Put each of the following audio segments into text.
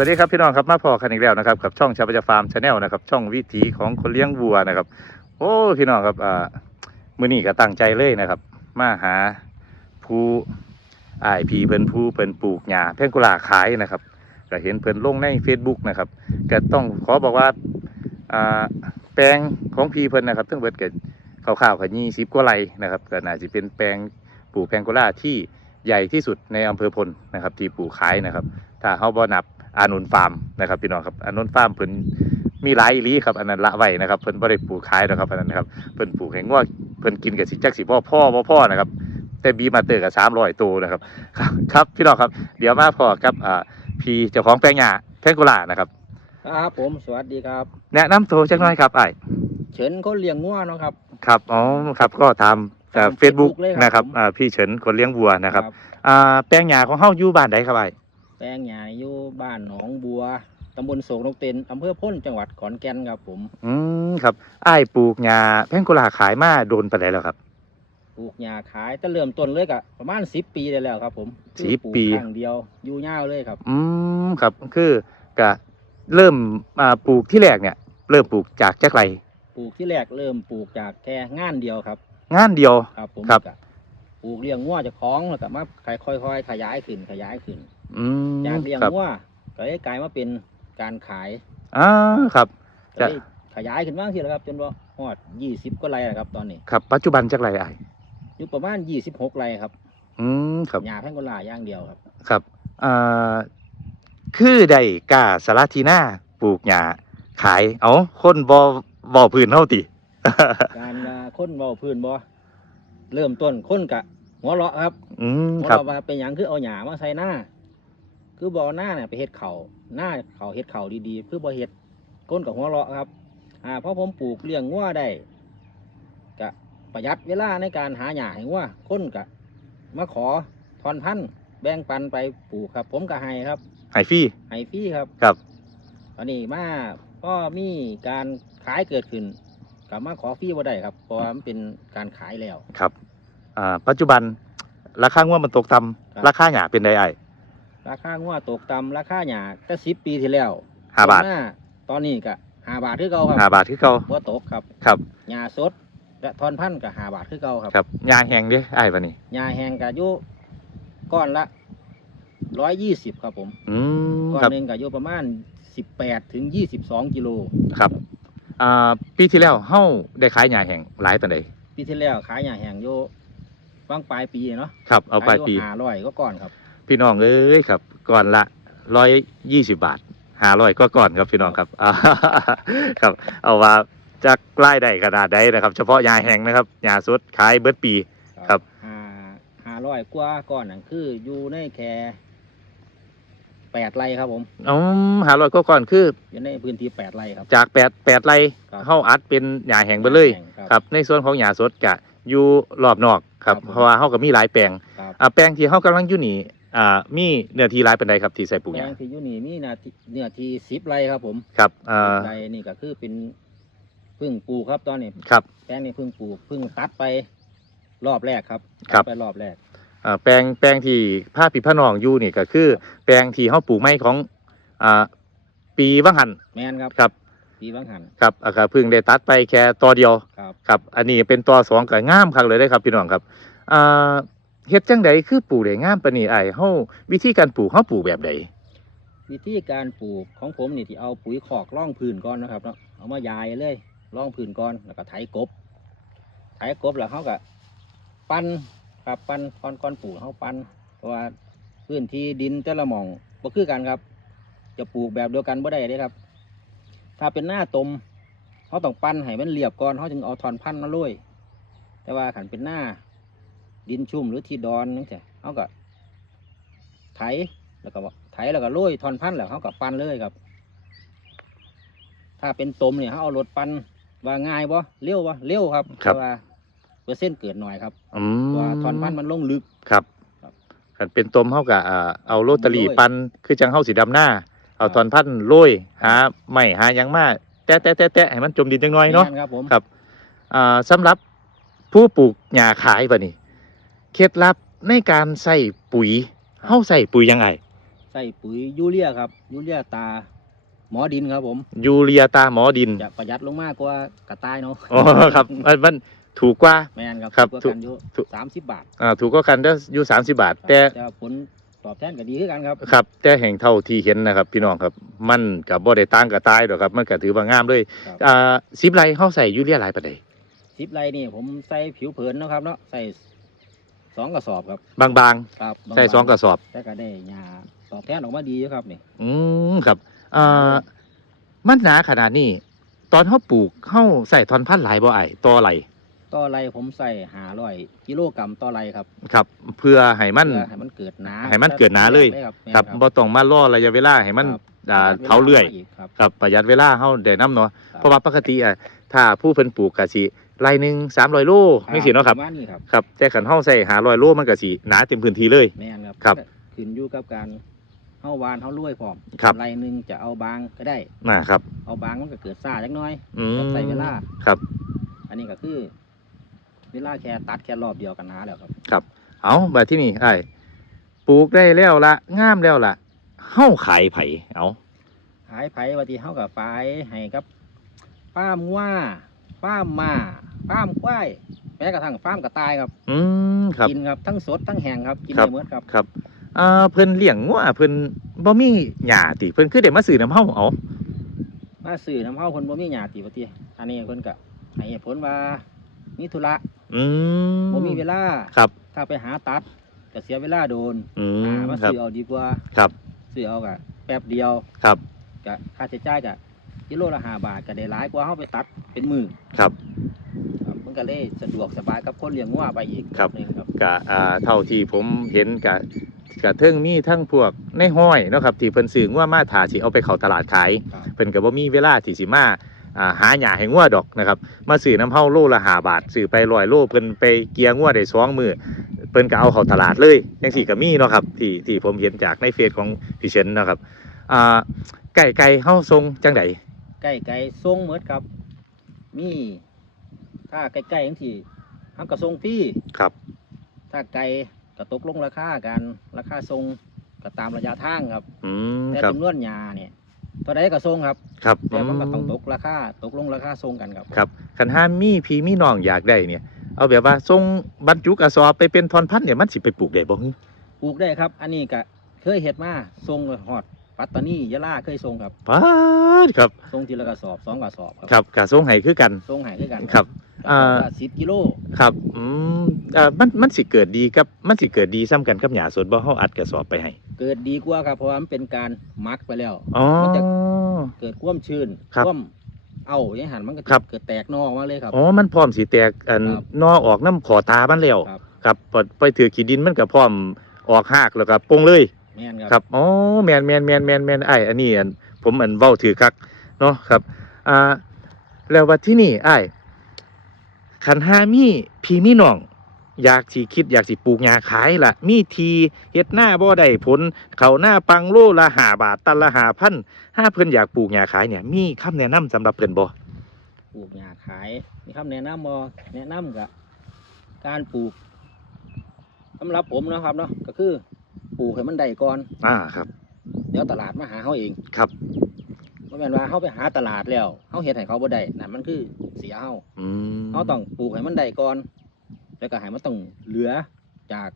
สวัสดีครับพี่น้องครับมาพอกันอีกแล้วนะครับกับช่องชาวประจฟาร์มชาแนลนะครับช่องวิถีของคนเลี้ยงวัวนะครับ โอ้พี่น้องครับอ่ามือนี้ก็ตั้งใจเลยนะครับ มาหาผู้อ้ายพีเพิ่นผู้เพิ่นปลูกหญ้าแพงกุหลาขายนะครับก็เห็นเพิ่นลงใน Facebook นะครับก็ต้องขอบอกว่าอ่าแปลงของพีเพิ่นนะครับทั้งเบิดเกิดคร่าวๆก็20กว่าไรนะครับก็น่าจะเป็นแปลงปลูกแพงกุหลาที่ใหญ่ที่สุดในอำเภอพลนะครับที่ปลูกขายนะครับ ถ้าเฮาบ่นับ อานุนฟาร์มนะครับพี่น้องครับอานุนฟาร์มเพิ่นมีหลายอีหลีครับอันนั้นละไว้นะครับเพิ่นบ่ได้ปลูกขายนะครับอันนั้นนะครับเพิ่นปลูกให้งัวเพิ่นกินก็สิจักสิบ่พ่อบ่พ่อนะครับแต่บีมาเตอร์ก็300ตัวนะครับครับครับพี่น้องครับเดี๋ยวมาพอกับอ่าพี่เจ้าของแปลงหญ้าแพงกุลานะครับครับผมสวัสดีครับ แนะนำตัวจักหน่อยครับอ้ายเฉินเขาเลี้ยงงัวเนาะครับครับอ๋อครับก็ตามตามเฟซบุ๊ก Facebook เลยครับนะครับผมอ่าพี่เฉินคนเลี้ยงวัวนะครับอ่าแปลงหญ้าของเฮาอยู่บ้านใดครับอ้าย แปลงใหญ่อยู่บ้านหนองบัวตำบลโศกนกเต็นอำเภอพ้นจังหวัดขอนแก่นครับผมอืมครับอ้ายปลูกหญ้าแพงกุลาขายมาโดนปานใดแล้วครับ ปลูกหญ้าขายแต่เริ่มต้นเลยกะประมาณสิบปีได้แล้วครับ ผมสิบคือลูกปีครั้งเดียวอยู่ยาวเลยครับ อืมครับคือกะเริ่มอ่าปลูกที่แรกเนี่ย เริ่มปลูกจากจักไรปลูกที่แรกเริ่มปลูกจากแค่งานเดียวครับ งานเดียว ครับผมครับ ก็ปลูกเลี้ยงงัวเจะคล้าของแล้วก็มาค่อยๆขยายขึ้นขยายขึ้น อืมจากเลี้ยงครับงัวก็ได้กลายมาเป็นการขายอ่าครับ ก็จะได้ขยายขึ้นมากทีแล้วครับ จนว่าฮอดยี่สิบก็ไรแล้วครับ ตอนนี้ครับ ปัจจุบันจักไรไอายอยู่ประมาณยี่สิบหกไรครับอืมครับหญ้าแพงกุหลาอย่างเดียวครับ ครับอ่าคือได้กล้าสาราทีหน้าปลูกหญ้าขาย เอาคนบ่บ่พื้นเฮาติ การว่าคนเบาพื้นบ่เริ่มต้นคนกะหัวเราะครับอืมหัวครับ เราะว่าเป็นหยังคือเอาหญ้ามาใส่หน้า คือบ่เอาหน้าเนี่ยไปเฮ็ดเข่าวหน้าเข่าวเฮ็ดเข่าวดีๆ คือบ่เฮ็ดคนกับหัวเราะครับอ่าเพราะผมปลูกเลี้ยงงัวได้กะประหยัดเวลาในการหาหญ้าให้งัวคนกะมาขอทอนพันธุ์แบ่งปันไปปลูกครับ ผมก็ให้ครับไอฟรี่ให้ฟรีครับครับ ตอนนี้มาก็มีการขายเกิดขึ้นกลับมาขอฟรีบ่ได้ครับเพราะว่ามันเป็นการขายแล้ว ครับอ่าปัจจุบันราคางัวมันตกต่ำครับราคาหญ้าเป็นไดไอาย ราคางัวตกต่ำราคาหญ้าแต่สิบปีที่แล้วห้าบาทตอนหน้ตอนนี้ก็ห้าบาทคือเก่าครับห้าบาทคือเก่าบ่ตกครับครับหญ้าสด และทอนพันธุ์ก็ห้าบาทคือเก่าครับครับหญ้าแห้งเด้ไอ้ายบัดนี้หญ้าแห้งก็อยู่ก้อนละร้อยยี่สิบครับผม อืมก้อนครับหนึ่งก็อยู่ประมาณสิบแปดถึงยี่สิบสองกิโล ครับอ่าปีที่แล้วเฮาได้ขายหญ้าแห้งหลายปานใดปีที่แล้วขายหญ้าแห้งอยู่บางปลายปีเนาะครับ เอาปลายปีห้าร้อยก็ก่อนครับ พี่น้องเอ้ยครับก่อนละร้อยยี่สิบบาทห้าร้อยก็ก่อนครับพี่น้องครับอ่าครับ เอาว่าจากรายได้ขนาดใดนะครับ เฉพาะยาแห้งนะครับยาสดขายเบิดปีครับห้าห้าร้อยกว่าก่อนนั่นคืออยู่ในแค่แปดไร่ครับผมอ๋อห้าร้อยก็ก่อนคืออยู่ในพื้นที่แปดไร่ครับ จากแปดแปดไร่ครับเฮาอัดเป็นยาแห้งไปเลยแห่งครับ ในส่วนของยาสดกะอยู่รอบนอกครับครับผมเพราะว่าเฮาก็มีหลายแปลงครับอ่าแปลงที่เฮากำลังอยู่นี่ อ่ามีเนื้อที่หลายปานใดครับที่ใส่ปลูกแปลหญ้างที่อยู่นี่มีนาทีเนื้อที่สิบไร่ครับผมครับอ่าไร่นี่ก็คือเป็นเพึ่งปลูกครับตอนนี้ครับแปลงนี้เพึ่งปลูกเพึ่งตัดไปรอบแรกครับครับตัดไปรอบแรกอ่าแปลงแปลงที่ผ้าปิดผ้านองอยู่นี่ก็คือ แปลงที่เฮาปลูกไม้ของอ่าปีว่างหันแมนครับครับปีบางหันครับอ่าก็เพิ่งได้ตัดไปแค่ตัวเดียวครับครับ อันนี้เป็นตัวสองก็งามคักเลยได้อครับพี่น้องครับอ่า เฮ็ดจังใดคือปลูกได้งามปานนี้อ้ายเฮาวิธีการปลูกเฮาปลูกแบบใดวิธีการปลูกของผมนี่ที่เอาปุ๋ยคอกล่องพื้นก่อนนะครับเนาะเอามายายเลยล่องพื้นก่อนแล้วก็ไถกบไถกบแล้วเขาก็ปั้นครับปั้นก้อนก้อนปลูกเขาปั้นเพราะว่าพื้นที่ดินแต่ละหม่องบ่คือกันครับ จะปลูกแบบเดียวกันบ่ได้เด้ครับ ถ้าเป็นหน้าตมเขาต้องปั้นให้มันเรียบก่อนเขาจึงเอาทอนพันธุ์มาโรยแต่ว่าขันเป็นหน้า ดินชุ่มหรือที่ดอนนั่นแหละเขาก็ไถแล้วก็ไถแล้วก็โรยทอนพันธุ์แล้วเขาก็ปั้นเลยครับ ถ้าเป็นตมเนี่ยเขาเอารถปั้นว่าง่ายบ่เร็วบ่เร็วครับครับแต่ว่าเปอร์เซ็นต์เกิดหน่อยครับอืเพมราะว่าทอนพันธุ์มันลงลึกครับครับคันเป็นต้มเฮาก็อ่าเอาโรตารี่โรยปั่นคือจังเฮาสิดำหน้า เอาครับตอนพันธุ์โรยหาไม้หาหยังมาแตะแตะแตะแตะให้มันจมดินจังน้อยเนาะแม่ครับผมครับอ่าสำหรับผู้ปลูกหญ้าขายบ่นี่ เคล็ดลับในการใส่ปุ๋ยเฮาใส่ปุ๋ยยังไงใส่ปุ๋ยยูเรียครับ ยูเรียตา หมอดินครับผม ยูเรียตาหมอดินจะประหยัดลงมากกว่ากระต่ายเนาะอ๋อครับมันมันถูกกว่า แมนครับครับถูกกถูว่ากกันอยู่ถูก สามสิบบาทอ่าถูกก็กันได้อยู่สามสิบาท แต่จะผลตอบแทนก็ดีขึ้นกันครับ ครับ แต่แห่งเท่าที่เห็นนะครับ พี่น้องครับ มันกับบ่ได้ต่างกับตายดอกครับ มันก็ถือว่างามเลยครับ อ่าสิบไรเฮาใส่ยูเรียหลายปานใดสิบไรนี่ผมใส่ผิวเผินเนาะครับเนาะใส่ สองกระสอบครับบางครับๆ ใส่สองกระสอบ แต่ก็ได้ยาตอบแทนออกมาดีอยู่ครับนี่อืมครับอ่ามันหนาขนาดนี้ ตอนเฮาปลูกเฮาใส่ทอนพันธุ์หลายบ่ไอ้ต่อไหลต่อไรผมใส่หาร้อยกิโลกรัมต่อไรครับครับ เพื่อให้มัน เพื่อให้มันเกิดหนาให้มันเกิดหนาเลย ครับแม่น ครับบ่ต้องมารอระยะเวลาให้มันครับ อ่าเท้าเลื่อยกครับ ครับประหยัดเวลาเฮาได้นํเนาะครับ เพราะว่าปกติอะถ้าผู้เพิ่นปลูกก็สิ ไร่หนึง300โลจังซี่เนาะครับปะมาณนี้ครับครับแต่คันเฮาใส่500โลมันก็สิหนาเต็มพื้นที่เลย แม่นครับครับขึ้นอยู่กับการเฮาวานเฮาลุยพร้อมครับ ไรหนึ่งจะเอาบางก็ได้ นะครับเอาบางมันก็เกิดซ่าจักหน้อยอืมต้องใส่เวลา ครับ อันนี้ก็คือ เวลาแค่ตัดแค่รอบเดียวกันหนาแล้วครับครับ เอาบัดที่นี่ไอ้ปลูกได้แล้วละงามแล้วละเฮาขายไผเอาขายไผ่วันที่เฮากับฝายให้กับป้ามว่าป้ามมา ป้ามควายแม้กระทั่งป้ามกระต่ายครับอืมครับ กินครับทั้งสดทั้งแห้งครับกินครับ ได้หมดครับครับอ่าเพิ่นเลี้ยงงัวเพิ่นบ่มีหญ้าติเพิ่นคือได้มาซื้อน้ำเฮาเอามาซื้อน้ำเฮาคนบ่มีหยาติว่าติอันนี้เพิ่นก็ให้เหตุผลว่ามีธุระอืมบ่มีเวลาครับ ถ้าไปหาตัดก็เสียเวลาโดนอือ่ามมาครับซื้อเอาดีกว่าครับซื้อเอาก็แป๊บเดียวครับ ก็ค่าใช้จ่ายก็กิโลละห้าบาทก็ได้หลายกว่าเฮาไปตัดเป็นมือครับครับมัน ก็เลยสะดวกสบายกับคนเลี้ยงงัวไปอีกครับนี่ครับ กะอ่าเท่าที่ผมเห็นกะกะเทิงมีทั้งพวกในห้อยเนาะครับที่เพิ่นซื้องัวมาถ่าสิเอาไปเข้าตลาดขายครับ เพิ่นก็บ่มีเวลาที่สิมาอ่าหาหญ้าให้งัวดอกนะครับมาซื้อน้ำเฮาโลละ5บาทซื้อไป100โลเพิ่นไปเกียร์งัวได้สองมื้อเพิ่นก็เอาเข้าตลาดเลยจังซี่ก็มีเนาะครับที่ที่ผมเห็นจากในเฟซของพี่เชนเนาะครับอ่าไก่ไก่เฮาทรงจังไดใกล้ไก่ทรงเหมือนครับ มี ถ้าใกล้ๆอย่างที่เฮาก็ทรงฟรีครับ ถ้าไก่ก็ตกลงราคากันราคาทรงก็ตามระยะทางครับอืมแต่ครับจำนวนหญ้าเนี่ยเท่าใดก็ทรงครับครับแต่มันก็ต้องอืมตกราคาตกลงราคาทรงกันครับครับคันห้ามมีพี่มีน้องอยากได้เนี่ย เอาแบบว่าทรงบรรจุกระสอบไปเป็นทอนพันธุ์เนี่ยมันสิไปปลูกได้บ่ฮึปลูกได้ครับ อันนี้ก็เคยเห็ดมาทรงฮอด ปัตตานียะลาเคยทรงครับปาดครับทรงทีละกระสอบสองกระสอบครับครับกะทรงให้คือกันทรงใหายคือกันครับ อ่า สิบกิโลครับอืมอ่ามันมันสิเกิดดีกับมันสิเกิดดีซ้ำกันกับหญ้าสดบ่เฮาอัดกระสอบไปให้เกิดดีกว่าครับเพราะว่ามันเป็นการมักไปแล้ว อ๋อมันจะเกิดความชื้นครับความเอาอย่างหันมันก็จะครับ เกิดแตกนอออกมาเลยครับ อ๋อมันพร้อมสิแตกอันครับนอออกน้ำขอตามันแล้วครับ ครับพอไปถือขี้ดินมันก็พร้อมออกหากแล้วก็ปลงเลยแม่นครับครับอ๋อแมนแมนแมนแมนแมนไอ้ายอันนี้อันผมอันเว้าถือคักเนาะครับอ่าแล้วว่าที่นี่ไอ้ายขันหามีพี่มีน้อง อยากสิคิดอยากสิปลูกหญ้าขายล่ะ มีทีเฮ็ดหน้าบ่ได้ผลเขาหน้าปังโลละห้าบาทตันละห้าพันถ้าเพิ่นอยากปลูกหญ้าขายเนี่ย มีคำแนะนำสำหรับเพิ่นบ่ปลูกหญ้าขายมีคำแนะนำบ่แนะนำกับการปลูกสำหรับผมนะครับเนาะก็คือ ปลูกให้มันได้ก่อน อ่าครับ เดี๋ยวตลาดมาหาเขาเองครับบ่แม่นว่าเขาไปหาตลาดแล้วเขาเฮ็ดให้เขาบ่ได้นั่นมันคือเสียเฮาอืมเขาต้องปลูกให้มันได้ก่อน แล้วก็ให้มันต้องเหลือจาก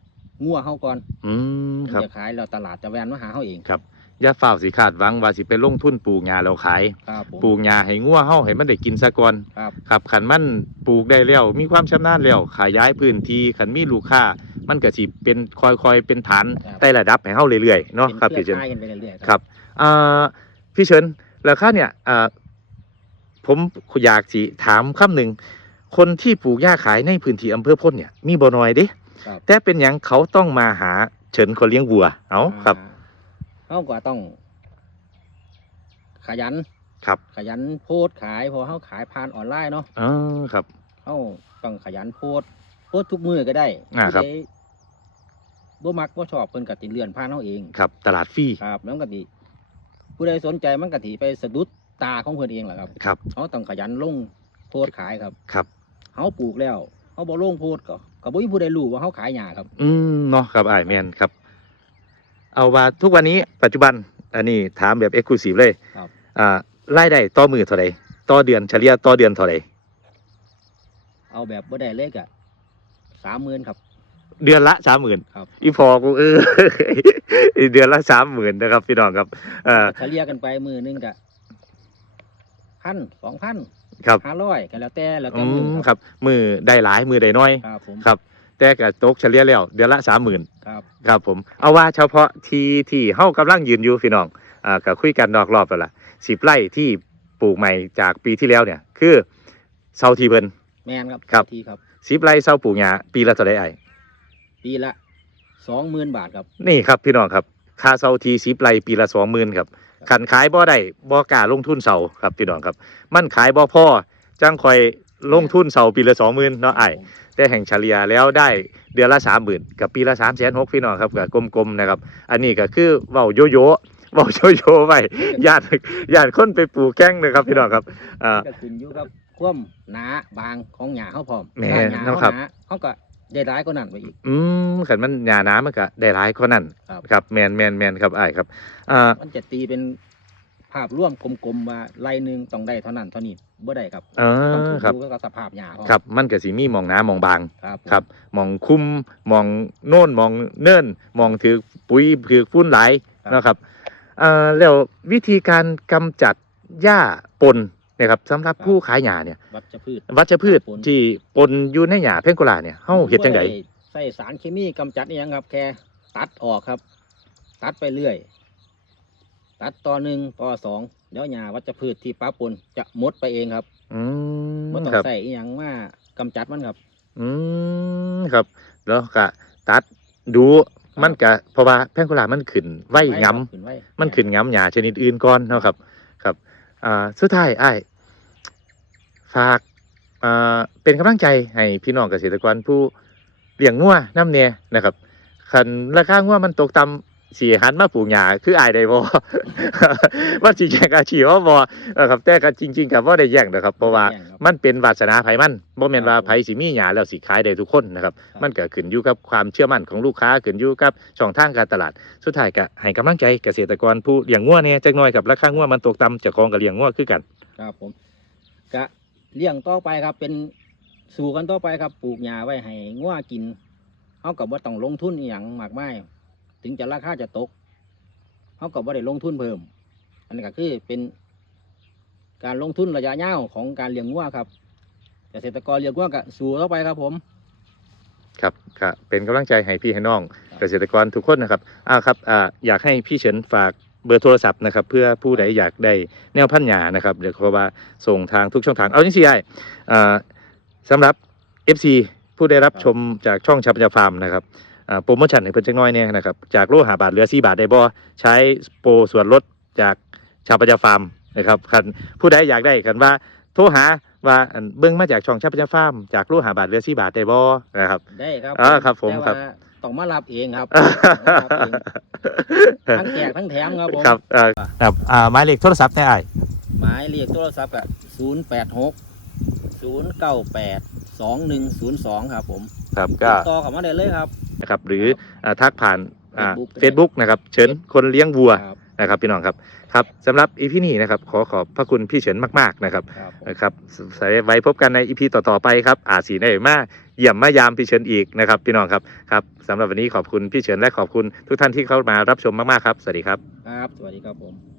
งัวเฮาก่อนอืมถึงครับ จะขายแล้วตลาดจะแวนมาหาเฮาเองครับอย่าฝ้าวสิคาดหวังว่าสิไปลงทุนปลูกหญ้าแล้วขาย ครับผม ปลูกหญ้าให้งัวเฮาให้มันได้กินซะก่อนครับ ครับขันมันปลูกได้แล้วมีความชำนาญแล้วขยายพื้นที่ขันมีลูกค้า มันก็สิเป็นคอยๆเป็นฐานไต่ระดับให้เฮาเรื่อยๆเนาะเป็นครับเครืพี่เชิอญข่ายกันไปเรื่อยๆครับอ่าพี่เชิญแล้วค่าเนี่ยอ่าผมอยากสิถามคำหนึ่งคนที่ปลูกหญ้าขายในพื้นที่อำเภอพ้นเนี่ยมีบ่น้อยเด้ครับแต่เป็นหยังเขาต้องมาหาเฉินคนเลี้ยงวัวเอาครับเฮาก็ต้อง ขยัน ครับขยันโพสต์ขายเพอเฮาขายผ่านออนไลน์เนาะอ๋อครับเฮาต้องขยันโพสต์ โพสต์ทุกมือก็ได้อ่าครับ ผู้ใดบ่มักบ่ชอบเพิ่นก็ติเลื่อนผ่านเฮาเองครับ ตลาดฟรีครับแล้วมันก็ติผู้ใดสนใจมันก็ติไปสะดุดตาของเพิ่นเองแหละครับครับเขาต้องขยันลงโพสต์ขายครับครับเขาปลูกแล้วเขาบ่ลงโพสต์ก็ก็บ่มีผู้ใดรู้ว่าเขาขายหญ้าครับ อืมเนาะครับอ้ายแมนครับ เอาว่าทุกวันนี้ปัจจุบัน อันนี้ถามแบบเอ็กซ์คลูซีฟเลยครับ อ่ารายได้ต่อมือเท่าไหร่ต่อเดือนเฉลี่ยต่อเดือนเท่าไหร่เอาแบบบ่ได้เลขอะ สามหมื่นครับ เดือนละสามหมื่นครับ อีพอกูเออ เดือนละสามหมื่นนะครับ พี่น้องครับ เอ่อ เฉลี่ยกันไปมือหนึงกะพันสองพันครับ ห้าร้อยก็แล้วแต่แล้วอืแต่มือมคครับรับ มือได้หลายมือได้น้อย ครับผมครับ แต่ก็ตกเฉลี่ยแล้วเดือนละสามหมื่น ครับ ครับผมเอาว่าเฉพาะที่ที่เฮากำลังยืนอยู่พี่น้องอ่าก็คุยกันนอกรอบแล้วล่ะสิบไร่ที่ปลูกใหม่จากปีที่แล้วเนี่ย คือเซาทีเบินแมนครับครับ ทีครับ สิบไร่เซาปลูกหญ้าปีละเท่าไดไอ้ปีละสองหมื่นบาทครับ นี่ครับพี่น้องครับค่าเซาทีสิบไร่ปีละสองหมื่นครับขันขายบ่ได้บ่กล้าลงทุนเซาครับพี่น้องครับ มันขายบ่พอจังคอยลงทุนเซาปีละสองหมื่นเนาะไอ้แต่แห่งเฉลี่ยแล้วได้เดือนละสามหมื่นกับปีละสามแสนหกพี่น้องครับกับกลมๆนะครับ อันนี้ก็คือเว้าโยโย่เว้าโยโย่ไปญาติญาติคนไปปลูกแก้งนะครับพี่น้องครับอ่าก็ขึ้นอยู่กับ ความหนาบางของหญ้าเขาพร้อมแม่ถ้าหญ้าเนาะเขาครับ หนาเขาก็ได้ร้ายกว่านั้นไปอีก อืมขันมันหยาน้ำมันก็ได้หลายคนนั่นครับ ครับแมนแมนแมนครับไอ้ายครับอ่า มันจะตีเป็นภาพร่วมกลมๆว่าไรหนึ่งต้องได้เท่านั้นเท่านี้บ่ได้ครับเอต้องอขึ้นครับอยู่กับสภาพหญ้าเขาครับมันก็สิมีหมองน้ำหมองบาง ครับผม ครับหมองคุ้มหมองโน่นหมองเนิ่นหมองถือปุ๋ยถือฟุ้นหลายนะครับเอ่อแล้ววิธีการกำจัดหญ้าปน นะครับสำหรับผู้ขายหญ้าเนี่ย วัชพืช วัชพืชปนที่ปนอยู่ในหญ้าเพงโกลาเนี่ยเฮาเฮ็ดจังไดบ่ใส่สารเคมีกำจัดนี่ยังครับ แค่ตัดออกครับ ตัดไปเรื่อย ตัดต่อหนึ่งต่อสองเดี๋ยวหญ้าวัชพืชที่ป้าปนจะหมดไปเองครับอืมไม่ต้องครับใส่อหยังมากำจัดมันครับ อืมครับ แล้วก็ตัดดูมันก็เพราะว่าเพงโกลามันขึ้นไว้ครับย้ํขึ้นไว้มันขึ้นย้ํหญ้าชนิดอื่นก่อนเนาะครับ ครับ อ่าสุดท้ายอ้ฝากอ่าเป็นกำลังใจให้พี่น้องเกษตรกรผู้เลี้ยงงัวน้ำเนี่ยนะครับคันราคางัวมันตกต่ำ สีหันมาปลูกหญ้าคืออายได้บ่ว่าสิแย่งอาชีพว่าบ่นะครับแต่ก็จริงๆก็บ่ได้แย่งนะครับ เพราะว่าแย่งครับมันเป็นวาสนาไผมันบ่แม่นว่าครับผมไผสิมีหญ้าแล้วสิขายได้ทุกคนนะครับครับ มันก็ขึ้นอยู่กับความเชื่อมั่นของลูกค้าขึ้นอยู่กับช่องทางการตลาด สุดท้ายก็ให้กำลังใจเกษตรกรผู้เลี้ยงงัวเนี่ยจักหน่อยกับราคางัวมันตกต่ำเจ้าของก็เลี้ยงงัวคือกันครับผมกะเลี้ยงต่อไปครับ เป็นสู่กันต่อไปครับปลูกหญ้าไว้ให้งัวกินเขากับว่าต้องลงทุนอหย่างมากมาย ถึงจะราคาจะตกเขากับว่าได้ลงทุนเพิ่ม อันนี้ก็คือเป็นการลงทุนระยะยาวของการเลี้ยงงัวครับเกษตรกรเลี้ยงงัวก็สู่ต่อไปครับผม ครับก็เป็นกำลังใจให้พี่ให้น้องครับเกษตรกรทุกคนนะครับอ่าครับอ่าอยากให้พี่เฉินฝากเบอร์โทรศัพท์นะครับเพื่อผู้ใดอยากได้แนวพันหยานะครับเดี๋ยวเขาว่าส่งทางทุกช่องทางเอาจริงๆไอ้อ่าสำหรับ FC ผู้ได้รับครับชมจากช่องชับยาฟาร์มนะครับอ่า โปรโมชั่นให้เพิ่นจักหน้อยเนี่ยนะครับจากโลหะบาทเหลือ4บาทได้บ่ใช้โปรส่วนลดจากชาปยาฟาร์มนะครับคันผู้ใดอยากได้กันว่าโทรหาว่าอันเบิ่งมาจากช่องชับยาฟาร์มจากโลหะบาทเหลือ4บาทได้บ่นะครับได้ครับอ่าครับผมแต่ครับว่าต้องมารับเองครับต้องรับเองทั้งแจกทั้งแถมครับผมครับเอ่อครับอ่าหมายเลขโทรศัพท์เนี่ยไอ้หมายเลขโทรศัพท์ก็ศูนย์แปดหกศูนย์เก้าแปดสองหนึ่งศูนย์สองครับผมครับติก็ดต่อเข้ามาได้เลยครับ นะครับหรืออ่าทักผ่านอ่า Facebook เฟซบุ๊กนะครับเฉินคนเลี้ยงวัวครับนะครับพี่น้องครับครับสำหรับอีพีนี้นะครับขอขอบพระคุณพี่เฉินมากๆนะครับครับผมนะครับสไว้พบกันในอีพีต่อๆไปครับอาจสีได้มาเยี่ยมมายามพี่เฉินอีกนะครับพี่น้องครับครับสำหรับวันนี้ขอบคุณพี่เฉินและขอบคุณทุกท่านที่เข้ามารับชมมากๆครับสวัสดีครับครับสวัสดีครับผม